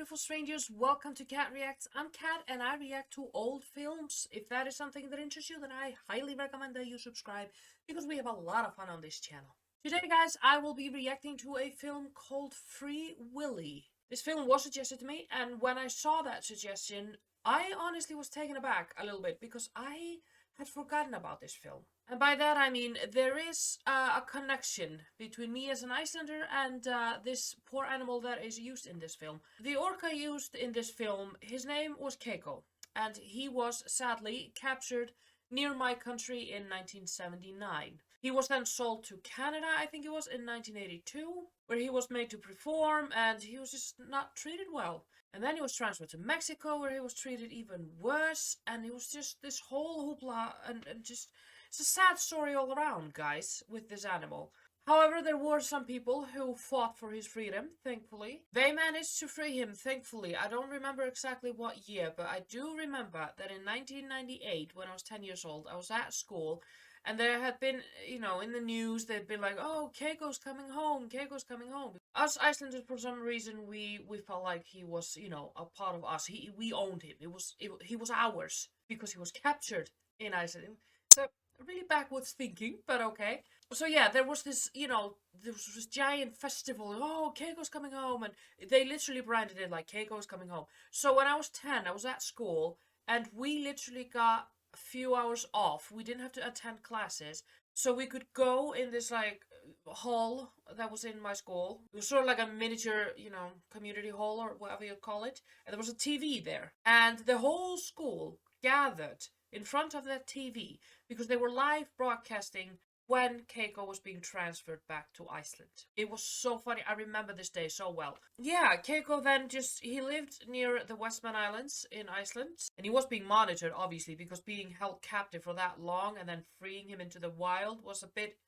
beautiful strangers, welcome to Cat Reacts. I'm Cat and I react to old films. If that is something that interests you, then I highly recommend that you subscribe because we have a lot of fun on this channel. Today guys, I will be reacting to a film called Free Willy. This film was suggested to me, and when I saw that suggestion, I honestly was taken aback a little bit because I had forgotten about this film. And by that I mean there is a connection between me as an Icelander and this poor animal that is used in this film. The orca used in this film, his name was Keiko, and he was sadly captured near my country in 1979. He was then sold to Canada, I think it was, in 1982, where he was made to perform and he was just not treated well. And then he was transferred to Mexico, where he was treated even worse, and it was just this whole hoopla, and just, it's a sad story all around, guys, with this animal. However, there were some people who fought for his freedom, thankfully. They managed to free him, thankfully. I don't remember exactly what year, but I do remember that in 1998, when I was 10 years old, I was at school, and there had been, you know, in the news, they'd been like, oh, Keiko's coming home, Keiko's coming home. Us Icelanders, for some reason, we felt like he was, you know, a part of us. We owned him. He was ours because he was captured in Iceland. So, really backwards thinking, but okay. So yeah, there was this, you know, there was this giant festival. Oh, Keiko's coming home. And they literally branded it like Keiko's coming home. So when I was 10, I was at school, and we literally got a few hours off. We didn't have to attend classes, so we could go in this like hall that was in my school. It was sort of like a miniature, you know, community hall or whatever you call it, and there was a TV there, and the whole school gathered in front of that TV because they were live broadcasting when Keiko was being transferred back to Iceland. It was so funny. I remember this day so well. Yeah, Keiko then he lived near the Westman Islands in Iceland. And he was being monitored, obviously, because being held captive for that long and then freeing him into the wild was a bit,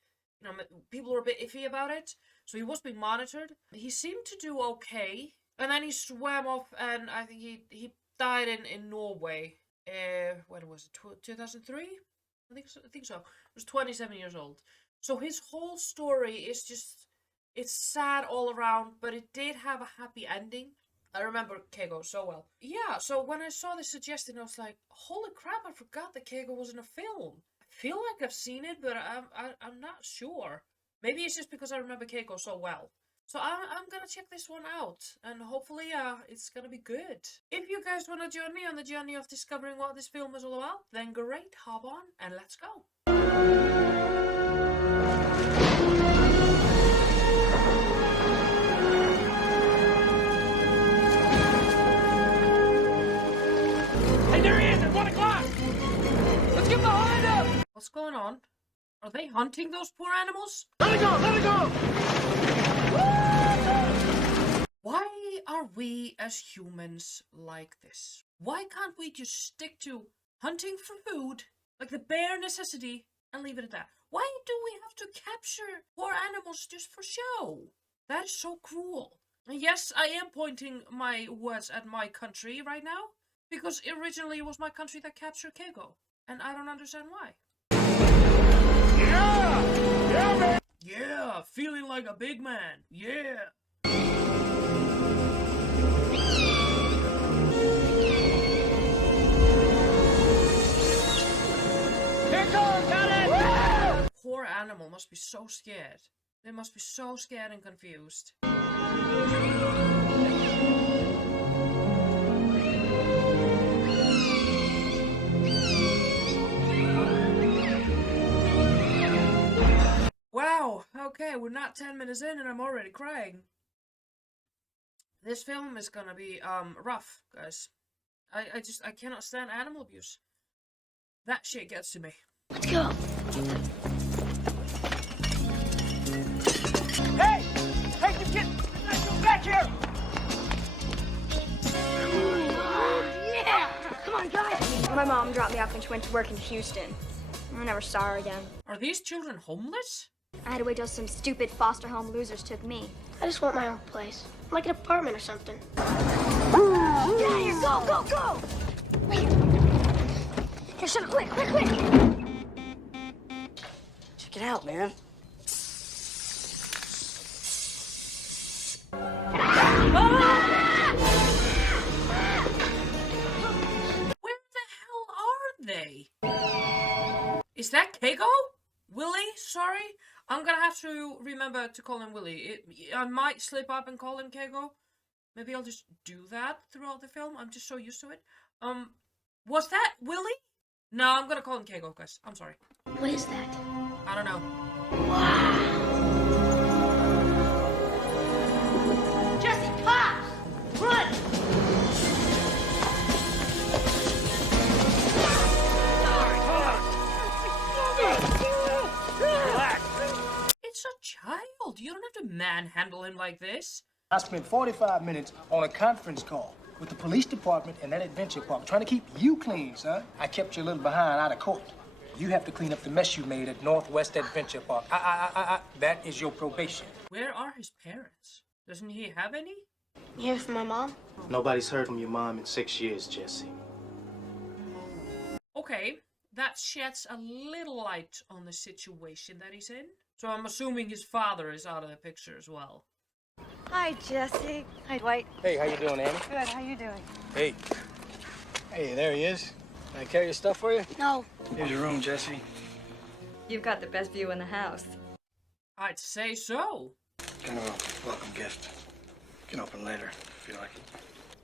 you know, people were a bit iffy about it. So he was being monitored. He seemed to do okay. And then he swam off, and I think he died in Norway. When was it? 2003? I think so. He was 27 years old. So his whole story is just, it's sad all around, but it did have a happy ending. I remember Keiko so well. Yeah, so when I saw this suggestion, I was like, holy crap, I forgot that Keiko was in a film. I feel like I've seen it, but I'm not sure. Maybe it's just because I remember Keiko so well. So I'm gonna check this one out, and hopefully it's gonna be good. If you guys wanna join me on the journey of discovering what this film is all about, then great, hop on and let's go. Hey, there he is at 1 o'clock! Let's get behind him! What's going on? Are they hunting those poor animals? Let it go! Let it go! Why are we as humans like this? Why can't we just stick to hunting for food, like the bare necessity, and leave it at that? Why do we have to capture poor animals just for show? That is so cruel. And yes, I am pointing my words at my country right now, because originally it was my country that captured Keiko, and I don't understand why. Yeah! Yeah, man! Yeah, feeling like a big man. Yeah. Here it goes! Got it! Woo! Poor animal must be so scared. They must be so scared and confused. Wow, okay, we're not 10 minutes in and I'm already crying. This film is gonna be, rough, guys. I cannot stand animal abuse. That shit gets to me. Let's go. Hey! Hey, you get back here! Yeah! Come on, guys! My mom dropped me off when she went to work in Houston. I never saw her again. Are these children homeless? I had to wait till some stupid foster home losers took me. I just want my own place, like an apartment or something. Get out of here! Go, go, go! Here, shut up, quick, quick, quick! Check it out, man. Ah! I'm gonna have to remember to call him Willie. I might slip up and call him Keiko. Maybe I'll just do that throughout the film. I'm just so used to it. Was that Willie? No, I'm gonna call him Keiko, guys. I'm sorry. What is that? I don't know. Wow. Jesse, cops! Run! It's a child. You don't have to manhandle him like this. I spent 45 minutes on a conference call with the police department and that adventure park trying to keep you clean, son. I kept you a little behind out of court. You have to clean up the mess you made at Northwest Adventure Park. That is your probation. Where are his parents? Doesn't he have any? You hear from my mom? Nobody's heard from your mom in 6 years, Jesse. Okay, that sheds a little light on the situation that he's in. So I'm assuming his father is out of the picture as well. Hi, Jesse. Hi, Dwight. Hey, how you doing, Annie? Good. How you doing? Hey. Hey, there he is. Can I carry your stuff for you? No. Here's your room, Jesse. You've got the best view in the house. I'd say so. Kind of a welcome gift. You can open later if you like.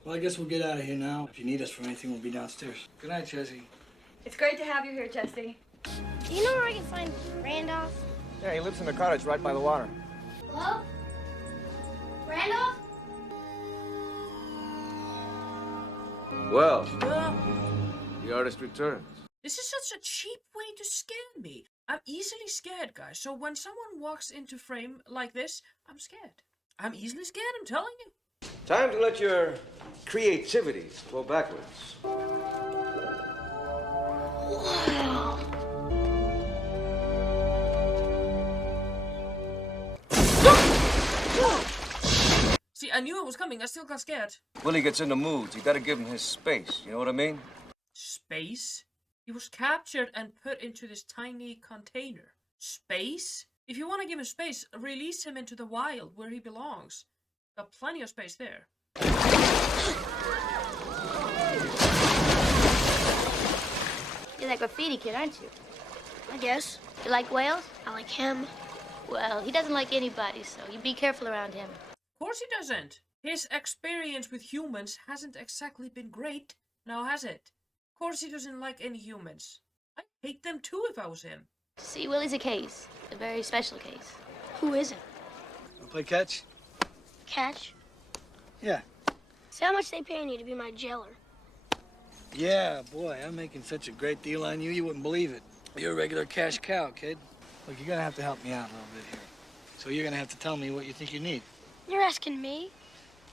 Well, I guess we'll get out of here now. If you need us for anything, we'll be downstairs. Good night, Jesse. It's great to have you here, Jesse. Do you know where I can find Randolph? Yeah, he lives in a cottage right by the water. Hello? Randolph? Well, the artist returns. This is such a cheap way to scare me. I'm easily scared, guys. So when someone walks into frame like this, I'm scared. I'm easily scared, I'm telling you. Time to let your creativity flow backwards. Wow. See, I knew it was coming. I still got scared. Willie gets into moods. You gotta give him his space. You know what I mean? Space? He was captured and put into this tiny container. Space? If you want to give him space, release him into the wild where he belongs. Got plenty of space there. You're that graffiti kid, aren't you? I guess. You like whales? I like him. Well, he doesn't like anybody, so you be careful around him. Of course he doesn't. His experience with humans hasn't exactly been great, now has it? Of course he doesn't like any humans. I'd hate them too if I was him. See, Willie's a case. A very special case. Who is it? Wanna play catch? Catch? Yeah. See how much they paying you to be my jailer. Yeah, boy, I'm making such a great deal on you, you wouldn't believe it. You're a regular cash cow, kid. Look, you're gonna have to help me out a little bit here. So you're gonna have to tell me what you think you need. You're asking me?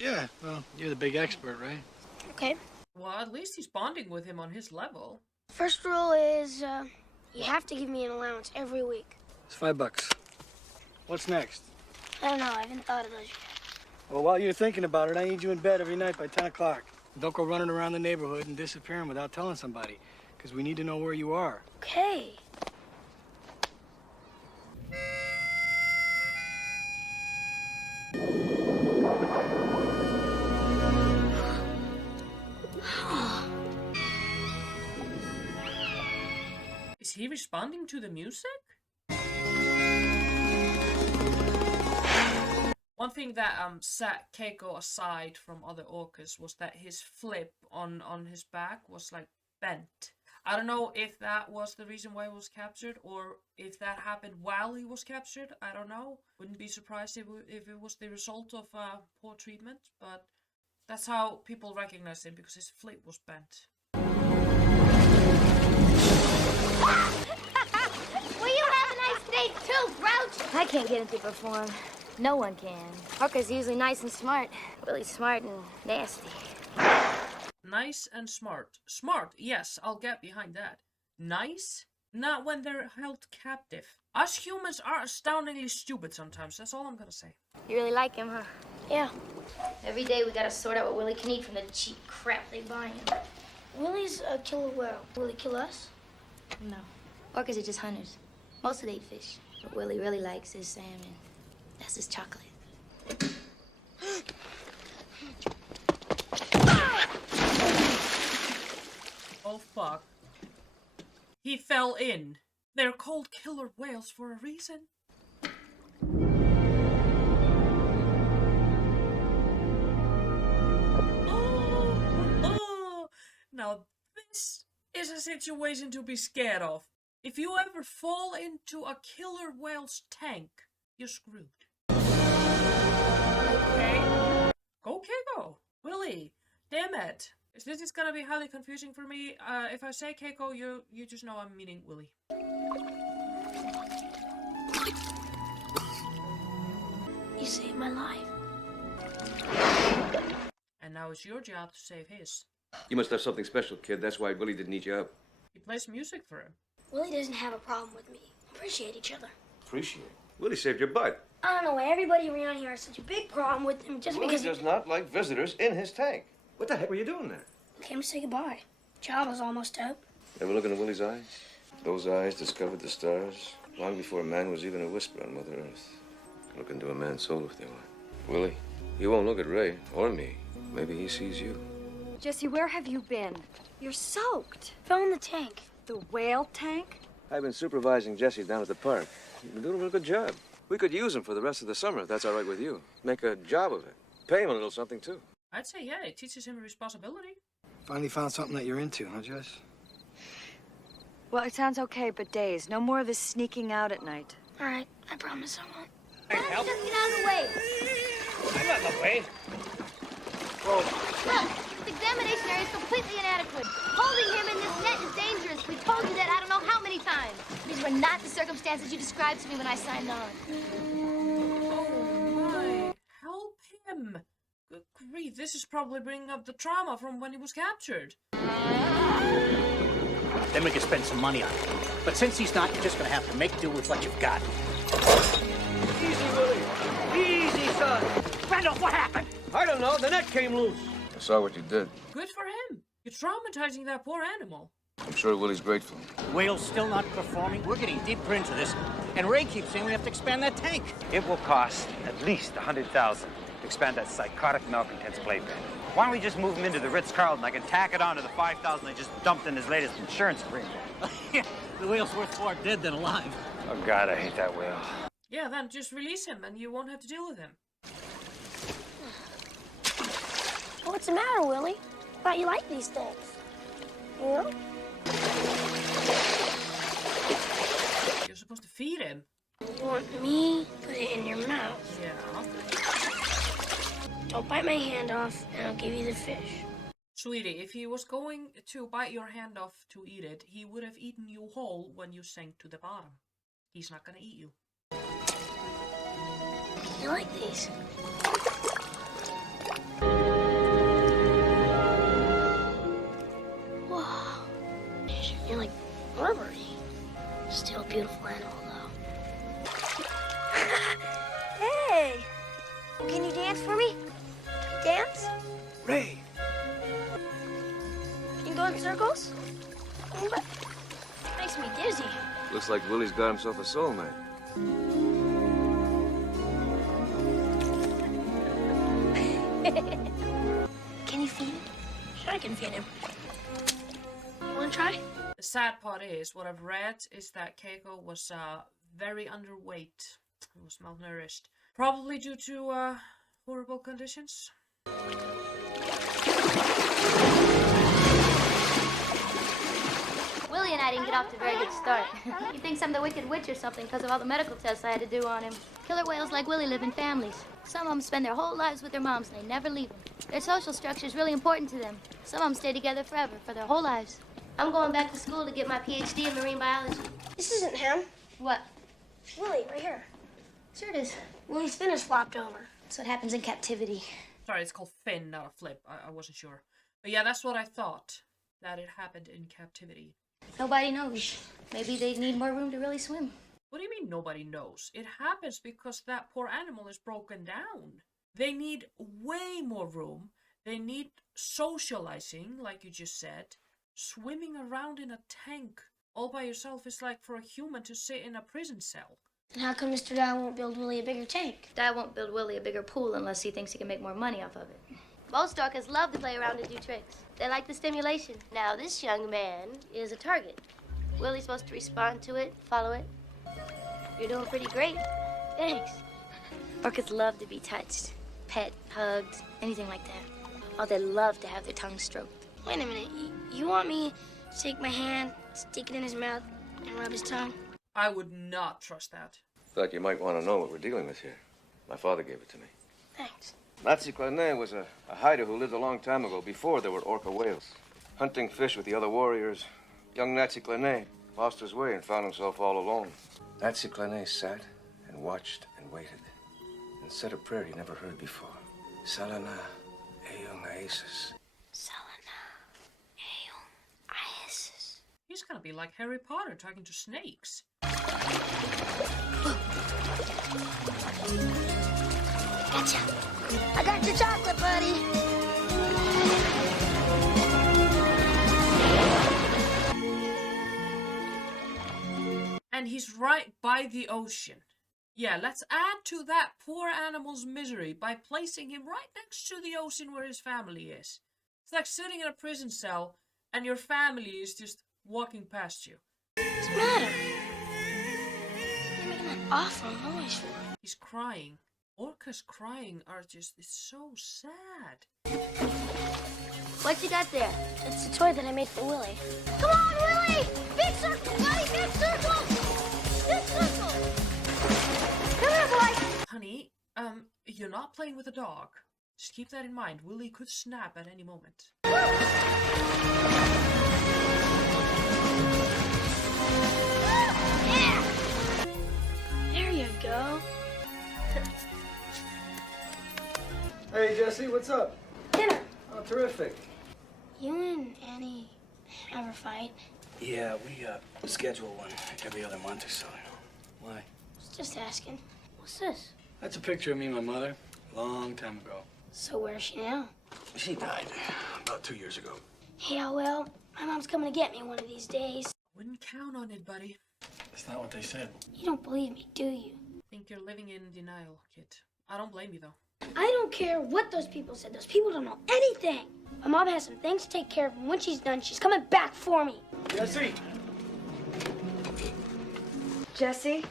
Yeah, well, you're the big expert, right? Okay. Well, at least he's bonding with him on his level. First rule is, you have to give me an allowance every week. It's $5. What's next? I don't know, I haven't thought of those yet. Well, while you're thinking about it, I need you in bed every night by 10 o'clock. Don't go running around the neighborhood and disappearing without telling somebody, because we need to know where you are. Okay. Is he responding to the music? One thing that set Keiko aside from other orcas was that his flip on his back was like bent. I don't know if that was the reason why he was captured or if that happened while he was captured. I don't know. Wouldn't be surprised if it was the result of poor treatment, but that's how people recognize him, because his flip was bent. Will you have a nice day too, Grouch? I can't get him to perform. No one can. Parker's usually nice and smart. Willie's smart and nasty. Nice and smart. Smart, yes, I'll get behind that. Nice? Not when they're held captive. Us humans are astoundingly stupid sometimes, that's all I'm gonna say. You really like him, huh? Yeah. Every day we gotta sort out what Willie can eat from the cheap crap they buy him. Willie's a killer whale. Will he kill us? No. Orcas are just hunters. Mostly they eat fish. What Willie really likes is salmon. That's his chocolate. Oh fuck. He fell in. They're called killer whales for a reason. This is a situation to be scared of. If you ever fall into a killer whale's tank, you're screwed. Okay. Go Keiko. Willie. Damn it. This is gonna be highly confusing for me. If I say Keiko, you just know I'm meaning Willie. You saved my life. And now it's your job to save his. You must have something special, kid. That's why Willie didn't eat you up. He plays music for him. Willie doesn't have a problem with me. Appreciate each other. Appreciate. Willie saved your butt. I don't know why everybody around here has such a big problem with him just Willie because does not like visitors in his tank. What the heck were you doing there? he came to say goodbye. Job was almost up. Ever look into Willie's eyes? Those eyes discovered the stars long before man was even a whisper on Mother Earth. Look into a man's soul if they want. Willie, he won't look at Ray or me. Maybe he sees you. Jesse, where have you been? You're soaked. Fell in the tank. The whale tank? I've been supervising Jesse down at the park. He's been doing a real good job. We could use him for the rest of the summer, if that's all right with you. Make a job of it. Pay him a little something, too. I'd say, yeah, it teaches him responsibility. Finally found something that you're into, huh, Jess? Well, it sounds okay, but days. No more of this sneaking out at night. All right, I promise I won't. Just get out of the way. I'm not in the way. Look, this examination area is completely inadequate. Holding him in this net is dangerous. We told you that I don't know how many times. These were not the circumstances you described to me when I signed on. Oh my. Help him. Good grief, this is probably bringing up the trauma from when he was captured. Then we could spend some money on him. But since he's not, you're just gonna have to make do with what you've got. Easy, Willie. Easy, son. Randolph, what happened? I don't know. The net came loose. I saw what you did. Good for him. You're traumatizing that poor animal. I'm sure Willie's grateful. Whale's still not performing. We're getting deeper into this. And Ray keeps saying we have to expand that tank. It will cost at least $100,000 to expand that psychotic malcontent's playpen. Why don't we just move him into the Ritz-Carlton? I can tack it on to the $5,000 they just dumped in his latest insurance agreement. Yeah, the whale's worth more dead than alive. Oh, God, I hate that whale. Yeah, then just release him and you won't have to deal with him. What's the matter, Willie? Thought you liked these things. You know? You're supposed to feed him. You want me to put it in your mouth. Yeah. Don't bite my hand off, and I'll give you the fish. Sweetie, if he was going to bite your hand off to eat it, he would have eaten you whole when you sank to the bottom. He's not gonna eat you. You like these? Whoa. You're like rubbery. Still a beautiful animal, though. Hey! Can you dance for me? Dance? Ray! Can you go in circles? But makes me dizzy. Looks like Willie's got himself a soulmate. Can you feed him? Sure, I can feed him. Wanna try? The sad part is, what I've read is that Keiko was very underweight. He was malnourished. Probably due to horrible conditions. Willie and I didn't get off to a very good start. He thinks I'm the Wicked Witch or something because of all the medical tests I had to do on him. Killer whales like Willie live in families. Some of them spend their whole lives with their moms and they never leave them. Their social structure is really important to them. Some of them stay together forever, for their whole lives. I'm going back to school to get my PhD in marine biology. This isn't him. What? Willie, right here. Sure it is. Willie's fin is flopped over. That's what happens in captivity. Sorry, it's called fin, not a flip. I wasn't sure. But yeah, that's what I thought. That it happened in captivity. Nobody knows. Maybe they need more room to really swim. What do you mean nobody knows? It happens because that poor animal is broken down. They need way more room. They need socializing, like you just said. Swimming around in a tank all by yourself is like for a human to sit in a prison cell. And how come Mr. Dad won't build Willie a bigger tank? Dad won't build Willie a bigger pool unless he thinks he can make more money off of it. Most orcas love to play around and do tricks. They like the stimulation. Now, this young man is a target. Willie's supposed to respond to it, follow it. You're doing pretty great. Thanks. Orcas love to be touched, pet, hugged, anything like that. Oh, they love to have their tongues stroked. Wait a minute. You want me to take my hand, stick it in his mouth, and rub his tongue? I would not trust that. In fact, you might want to know what we're dealing with here. My father gave it to me. Thanks. Icelander was a hider who lived a long time ago, before there were orca whales. Hunting fish with the other warriors, young Icelander lost his way and found himself all alone. Icelander sat and watched and waited and said a prayer he never heard before. Salana, Eyung Aesis. Salana, Eyung Aesis. He's gonna be like Harry Potter talking to snakes. Gotcha. I got your chocolate, buddy. And he's right by the ocean. Yeah, let's add to that poor animal's misery by placing him right next to the ocean where his family is. It's like sitting in a prison cell and your family is just walking past you. What's the matter? You're making that awful noise for. He's crying. Orcas crying are just, it's so sad. What you got there? It's a toy that I made for Willie. Come on, Willie! Big circle, Willie! Big circle! Big circle! Come here, boy! Honey, you're not playing with a dog. Just keep that in mind. Willie could snap at any moment. Yeah! There you go. Hey, Jesse, what's up? Dinner. Oh, terrific. You and Annie ever fight? Yeah, we schedule one every other month or so. Why? Just asking. What's this? That's a picture of me and my mother, a long time ago. So where's she now? She died about 2 years ago. Yeah, well, my mom's coming to get me one of these days. Wouldn't count on it, buddy. That's not what they said. You don't believe me, do you? Think you're living in denial, kid. I don't blame you, though. I don't care what those people said. Those people don't know anything. My mom has some things to take care of, and when she's done, she's coming back for me. Jesse! Jesse,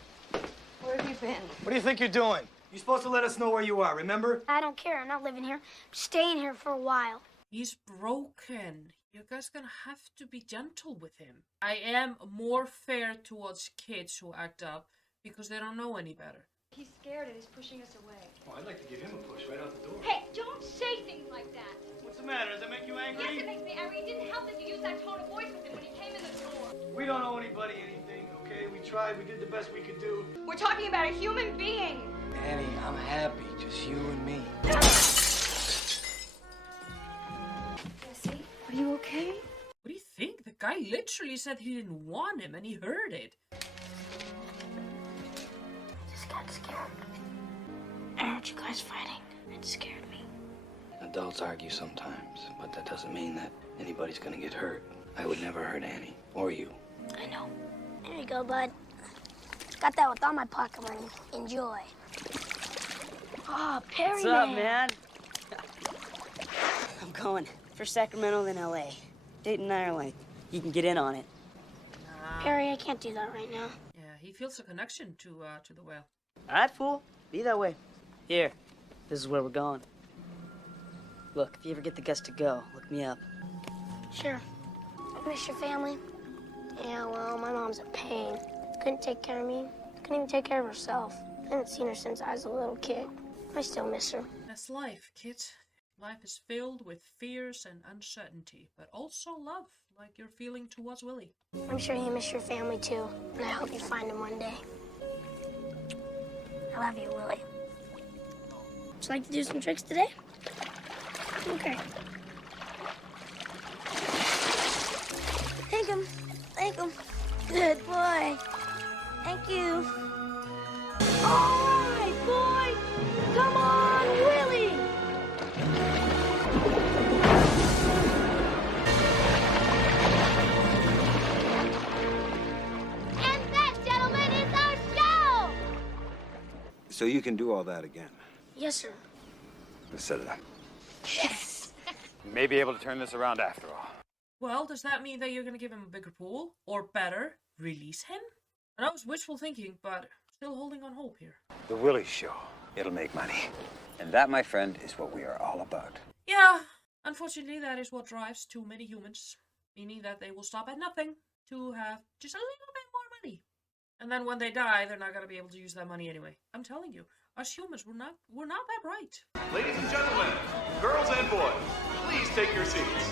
where have you been? What do you think you're doing? You're supposed to let us know where you are, remember? I don't care. I'm not living here. I'm staying here for a while. He's broken. You guys gonna have to be gentle with him. I am more fair towards kids who act up because they don't know any better. He's scared and he's pushing us away. Oh, I'd like to give him a push right out the door. Hey, don't say things like that. What's the matter? Does that make you angry? Yes, it makes me angry. It didn't help that you used that tone of voice with him when he came in the door. We don't owe anybody anything, okay? We tried. We did the best we could do. We're talking about a human being. Annie, I'm happy. Just you and me. Jesse, are you okay? What do you think? The guy literally said he didn't want him and he heard it. Just got scared. I heard you guys fighting. It scared me. Adults argue sometimes, but that doesn't mean that anybody's gonna get hurt. I would never hurt Annie, or you. I know. There you go, bud. Got that with all my pocket money. Enjoy. Oh, Perry. What's up, man? I'm going for Sacramento, then LA. Dayton, Ireland. You can get in on it. Perry, I can't do that right now. Yeah, he feels a connection to the whale. All right, fool. Be that way. Here, this is where we're going. Look, if you ever get the guts to go, look me up. Sure. I miss your family. Yeah, well, my mom's a pain. Couldn't take care of me. Couldn't even take care of herself. I haven't seen her since I was a little kid. I still miss her. That's life, kids. Life is filled with fears and uncertainty, but also love, like you're feeling towards Willie. I'm sure you miss your family too, and I hope you find them one day. I love you, Willie. Would you like to do some tricks today? Okay. Thank him. Thank him. Good boy. Thank you. All right, boy. Come on, Willie. And that, gentlemen, is our show! So you can do all that again? Yes, sir. Let's set it up. Yes. You may be able to turn this around after all. Well, does that mean that you're gonna give him a bigger pool? Or better, release him? I know it's wishful thinking, but still holding on hope here. The Willie show. It'll make money. And that, my friend, is what we are all about. Yeah, Unfortunately, that is what drives too many humans, meaning that they will stop at nothing to have just a little bit more money. And then when they die, they're not going to be able to use that money anyway. I'm telling you, us humans, we're not that bright. Ladies and gentlemen, girls and boys, please take your seats.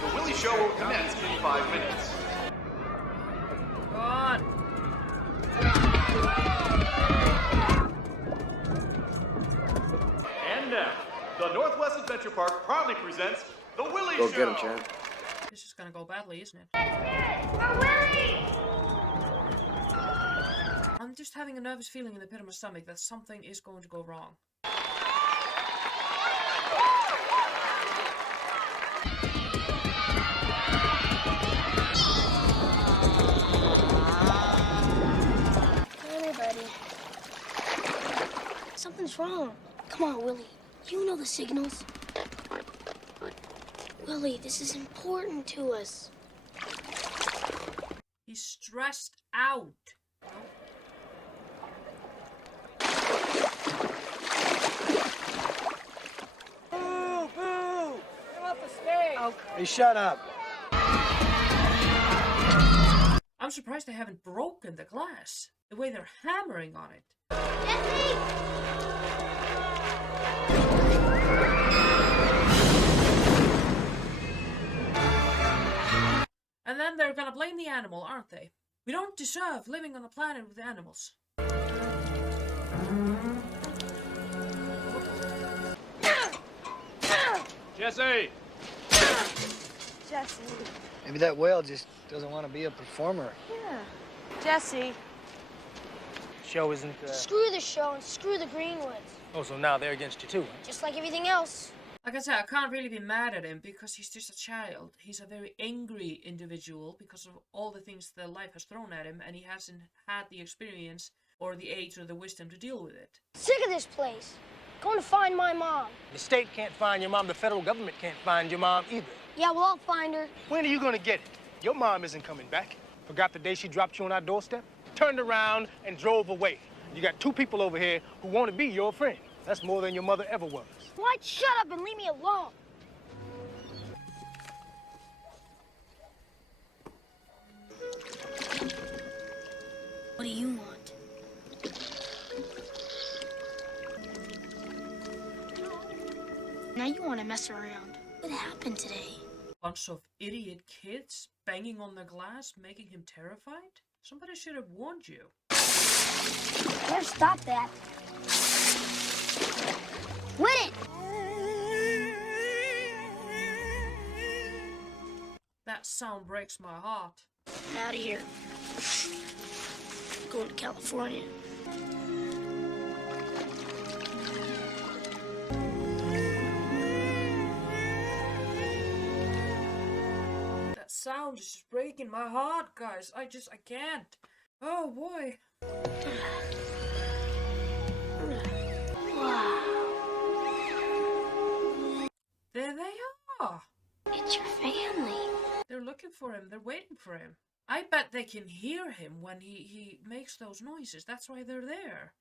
The Willie Show will commence in 5 minutes. God. And now, the Northwest Adventure Park proudly presents the Willie Go Show. get him, Chad. This is gonna go badly, isn't it? For Willie! I'm just having a nervous feeling in the pit of my stomach that something is going to go wrong. Hey, buddy. Something's wrong. Come on, Willie. You know the signals. Willie, this is important to us. He's stressed out. Boo! Boo! Get off the stage! Oh. Hey, shut up. I'm surprised they haven't broken the glass. The way they're hammering on it. And then they're gonna blame the animal, aren't they? We don't deserve living on a planet with animals. Jesse! Jesse. Maybe that whale just doesn't want to be a performer. Yeah. Jesse. Show isn't, Screw the show and screw the Greenwoods. Oh, so now they're against you too, huh? Just like everything else. Like I said, I can't really be mad at him because he's just a child. He's a very angry individual because of all the things that life has thrown at him, and he hasn't had the experience or the age or the wisdom to deal with it. Sick of this place. Going to find my mom. The state can't find your mom. The federal government can't find your mom either. Yeah, well, I'll find her. When are you gonna get it? Your mom isn't coming back. Forgot the day she dropped you on our doorstep? Turned around and drove away. You got two people over here who want to be your friend. That's more than your mother ever was. Why shut up and leave me alone? What do you want? Now you want to mess around. What happened today? Bunch of idiot kids banging on the glass, making him terrified? Somebody should have warned you. Better stop that. Win it! That sound breaks my heart. I'm out of here. Going to California. That sound is just breaking my heart, guys. I can't. Oh boy. Wow. There they are. It's your family. They're looking for him. They're waiting for him. I bet they can hear him when he makes those noises. That's why they're there.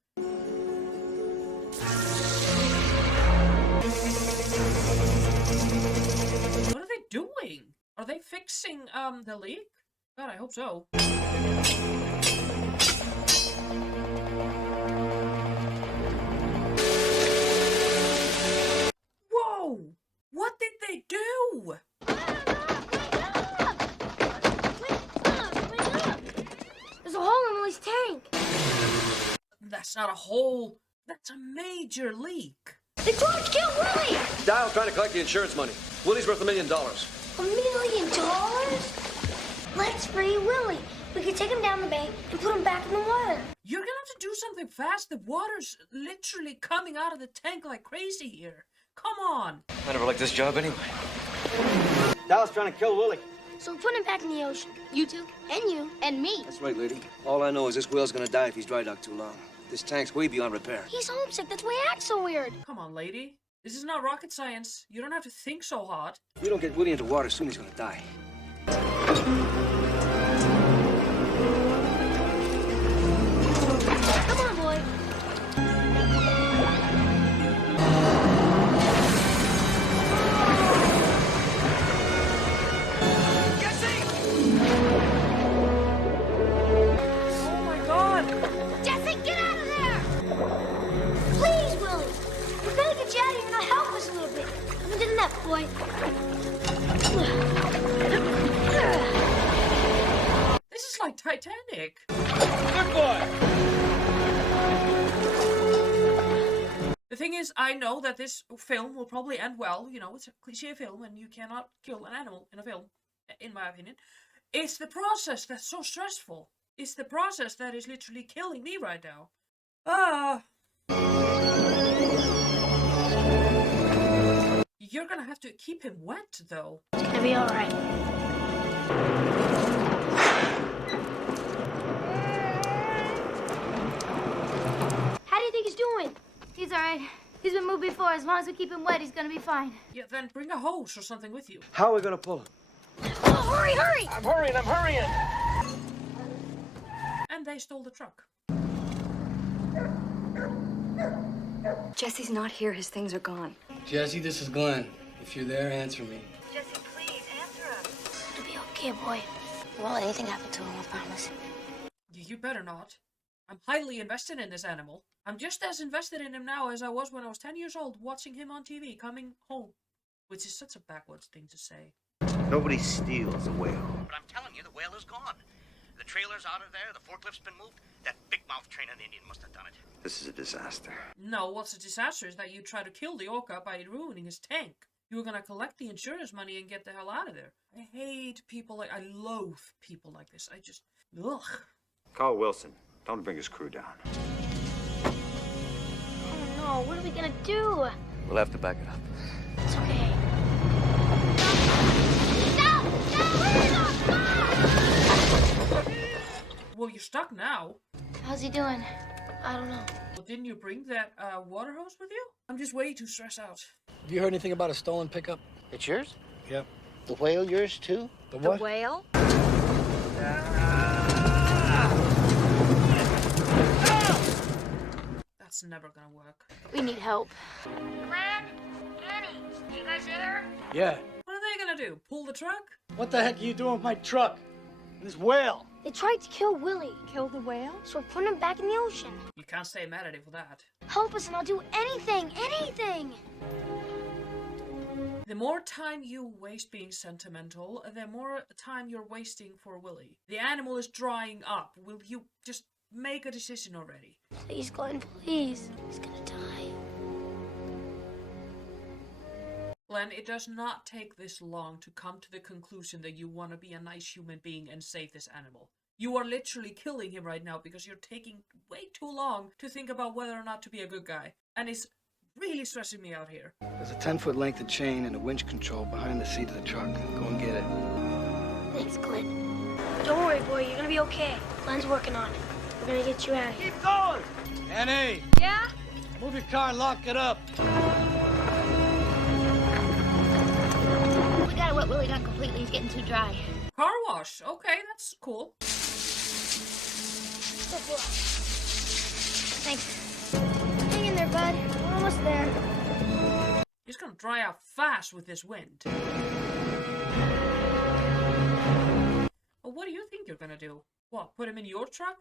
What are they doing? Are they fixing the leak? God, I hope so. Whoa! What did they do? There's a hole in Willie's tank. That's not a hole. That's a major leak. They tried to kill Willie! Dial's trying to collect the insurance money. Willie's worth $1 million. $1 million? Let's free Willie. We could take him down the bay and put him back in the water. You're gonna have to do something fast. The water's literally coming out of the tank like crazy here. Come on. I never liked this job anyway. Dial's trying to kill Willie. So we're putting him back in the ocean. You two, and you, and me. That's right, lady. All I know is this whale's gonna die if he's dry docked too long. This tank's way beyond repair. He's homesick. That's why he acts so weird. Come on, lady. This is not rocket science. You don't have to think so hard. If we don't get Willie into water soon, he's gonna die. Come on, boy. This is like Titanic. Good boy. The thing is, I know that this film will probably end well. You know, it's a cliche film, and you cannot kill an animal in a film, in my opinion. It's the process that's so stressful. It's the process that is literally killing me right now. You're gonna have to keep him wet, though. It's gonna be alright. How do you think he's doing? He's alright. He's been moved before. As long as we keep him wet, he's gonna be fine. Yeah, then bring a hose or something with you. How are we gonna pull him? Oh, hurry, hurry! I'm hurrying. And they stole the truck. Jesse's not here. His things are gone. Jesse, this is Glenn. If you're there, answer me. Jesse, please, answer us. It'll be okay, boy. We won't let anything happen to him, I promise. You better not. I'm highly invested in this animal. I'm just as invested in him now as I was when I was 10 years old, watching him on TV, coming home. Which is such a backwards thing to say. Nobody steals a whale. But I'm telling you, the whale is gone. The trailer's out of there, the forklift's been moved. That big-mouth trainer Indian must have done it. This is a disaster. No, what's a disaster is that you try to kill the orca by ruining his tank. You were gonna collect the insurance money and get the hell out of there. I hate people like... I loathe people like this. I just... Ugh. Call Wilson. Tell him to bring his crew down. Oh no, what are we gonna do? We'll have to back it up. It's okay. Well, you're stuck now. How's he doing? I don't know. Well, didn't you bring that water hose with you? I'm just way too stressed out. Have you heard anything about a stolen pickup? It's yours? Yep. The whale yours, too? The what? The whale? That's never gonna work. We need help. Glenn, Annie, you guys there? Yeah. What are they gonna do? Pull the truck? What the heck are you doing with my truck? This whale? They tried to kill Willie, Kill the whale? so we're putting him back in the ocean. You can't stay mad at it for that. Help us and I'll do anything, anything! The more time you waste being sentimental, the more time you're wasting for Willie. The animal is drying up. Will you just make a decision already? Please, Glenn, please. He's gonna die. Glenn, it does not take this long to come to the conclusion that you want to be a nice human being and save this animal. You are literally killing him right now because you're taking way too long to think about whether or not to be a good guy. And it's really stressing me out here. There's a 10-foot length of chain and a winch control behind the seat of the truck. Go and get it. Thanks, Glenn. Don't worry, boy. You're gonna be okay. Glenn's working on it. We're gonna get you out of here. Keep going! Annie! Yeah? Move your car and lock it up. We gotta wet Willie down completely. He's getting too dry. Car wash. Okay, that's cool. Thanks. Hang in there, bud. We're almost there. He's gonna dry out fast with this wind. Well, what do you think you're gonna do? What, put him in your truck?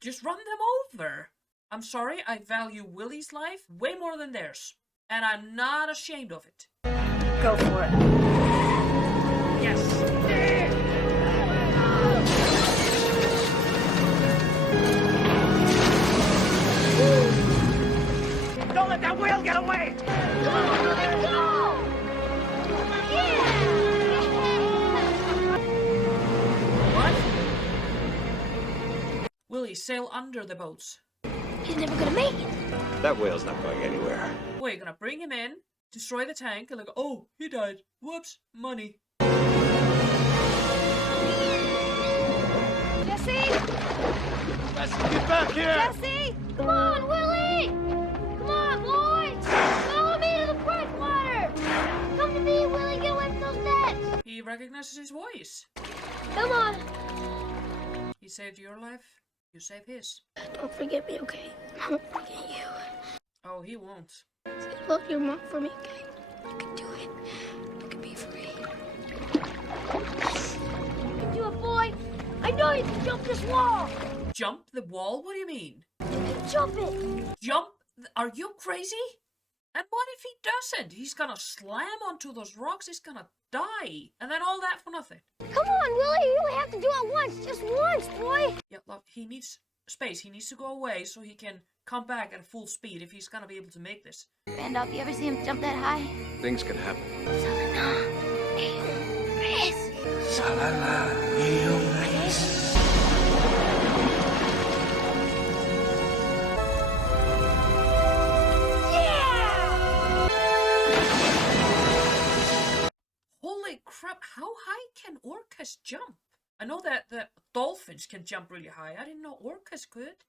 Just run them over. I'm sorry, I value Willie's life way more than theirs. And I'm not ashamed of it. Go for it. Yes. Don't let that whale get away! What? Willie, sail under the boats. He's never gonna make it. That whale's not going anywhere. We're gonna bring him in, destroy the tank, and like, oh, he died. Whoops, money. Jesse! Jesse, get back here! Jesse! Come on, Willie! Come on, boys! Follow me to the breakwater! Come to me, Willie! Get away from those nets! He recognizes his voice. Come on! He saved your life, you save his. Don't forget me, okay? I won't forget you. Oh, he won't. Say love your mom for me, okay? You can do it. You can be free. You can do it, boy! I know you can jump this wall! Jump the wall? What do you mean? You can jump it! Jump? Are you crazy? And what if he doesn't? He's gonna slam onto those rocks, he's gonna die. And then all that for nothing. Come on, Willie, you only have to do it once. Just once, boy. Yeah, look, he needs space. He needs to go away so he can come back at full speed if he's gonna be able to make this. Randolph, you ever see him jump that high? Things can happen. Holy crap, how high can orcas jump? I know that the dolphins can jump really high. I didn't know orcas could.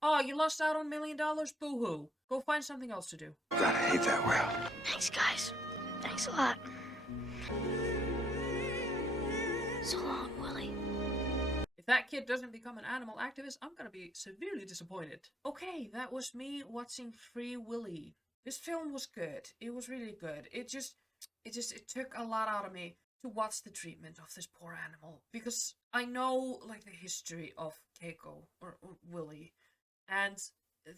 Oh, you lost out on $1 million? Boo-hoo. Go find something else to do. God, I hate that whale. Thanks, guys. Thanks a lot. So long, Willie. If that kid doesn't become an animal activist, I'm gonna be severely disappointed. Okay, that was me watching Free Willy. This film was good. It was really good. It took a lot out of me to watch the treatment of this poor animal. Because I know, like, the history of Keiko, or Willie. And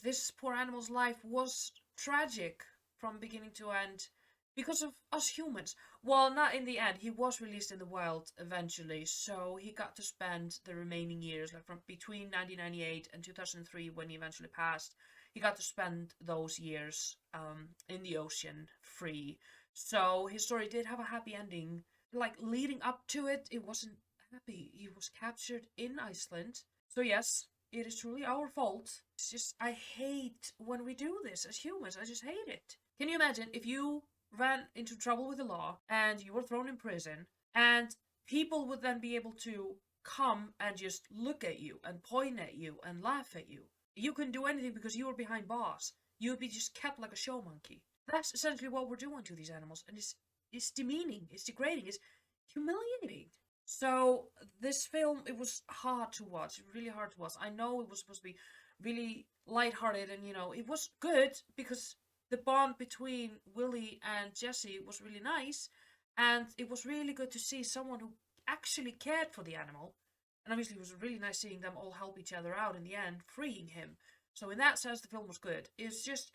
this poor animal's life was tragic from beginning to end because of us humans. Well, not in the end. He was released in the wild eventually, so he got to spend the remaining years, like from between 1998 and 2003 when he eventually passed. He got to spend those years in the ocean free. So his story did have a happy ending. Like, leading up to it, it wasn't happy. He was captured in Iceland. So yes, it is truly our fault. It's just, I hate when we do this as humans. I just hate it. Can you imagine if you ran into trouble with the law and you were thrown in prison and people would then be able to come and just look at you and point at you and laugh at you? You couldn't do anything because you were behind bars. You would be just kept like a show monkey. That's essentially what we're doing to these animals. And it's demeaning, it's degrading, it's humiliating. So this film, it was hard to watch, really hard to watch. I know it was supposed to be really lighthearted and, you know, it was good because the bond between Willie and Jesse was really nice. And it was really good to see someone who actually cared for the animal. And obviously it was really nice seeing them all help each other out in the end, freeing him. So in that sense, the film was good. It's just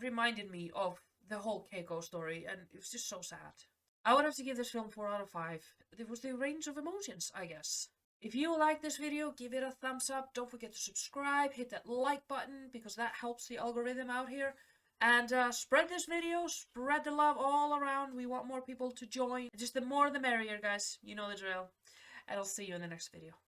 reminded me of the whole Keiko story, and it was just so sad. I would have to give this film 4 out of 5. It was the range of emotions, I guess. If you like this video, give it a thumbs up. Don't forget to subscribe, hit that like button, because that helps the algorithm out here. And spread this video, spread the love all around. We want more people to join. Just the more the merrier, guys. You know the drill. And I'll see you in the next video.